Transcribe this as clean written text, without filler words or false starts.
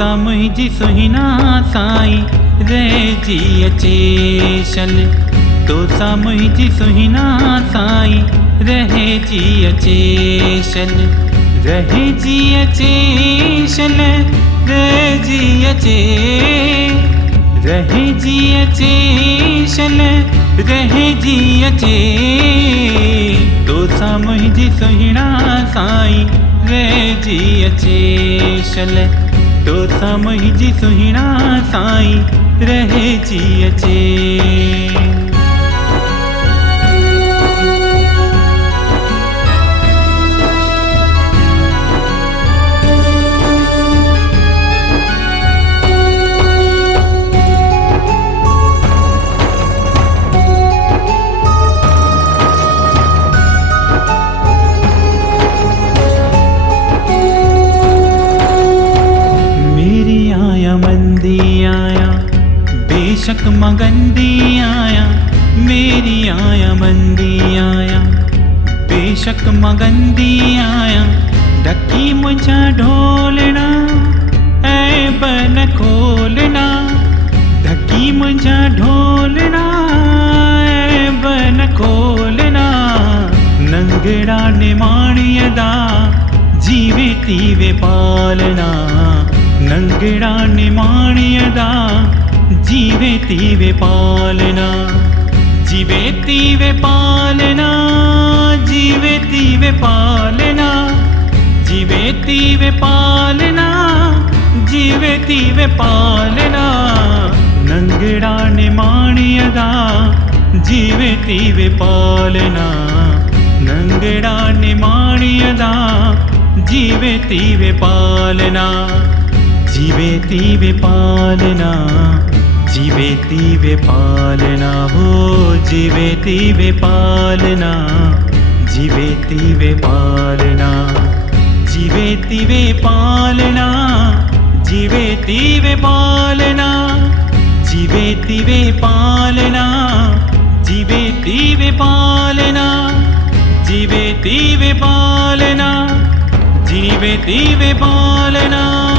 मुंहिंजी सुहिना साईं रहिजी अचेशल। तोसां मुंहिंजी सुहिना साईं रहिजी अचेशल। रहिजी अचेशल रहिजी अचे। रहिजी अचेशल रहिजी अचे। तोसां मुंहिंजी सुहिना साईं रहिजी अचेशल। तोसां मुंहिंजी सुहिना साईं रहिजी अचे। बेशक मगंदी आया मेरी आया मंदी आया। बेशक मगंदी आया ढकी मुझा ढोलना ऐब न खोलना। ढकी मुझा ढोलना ऐब न खोलना। नंगड़ा निमाणीअ दा जीवे तीवे पालना। नंगड़ा निमाणीअ दा जीवे तीवे पालना। जीवे तीवे पालना। जीवे तीवे पालना। जीवे तीवे पालना। जीवे तीवे पालना। नंगड़ा निमाणीअ दा जीवे तीवे पालना। नंगड़ा निमाणीअ दा जीवे तीवे पालना। जीवे तीवे पालना। जीवे तीवे पालना हो। जीवे तीवे पालना। जीवे तीवे पालना। जीवे तीवे पालना। जीवे तीवे पालना। जीवे तीवे पालना। जीवे तीवे पालना। जीवे तीवे पालना। जीवे तीवे पालना।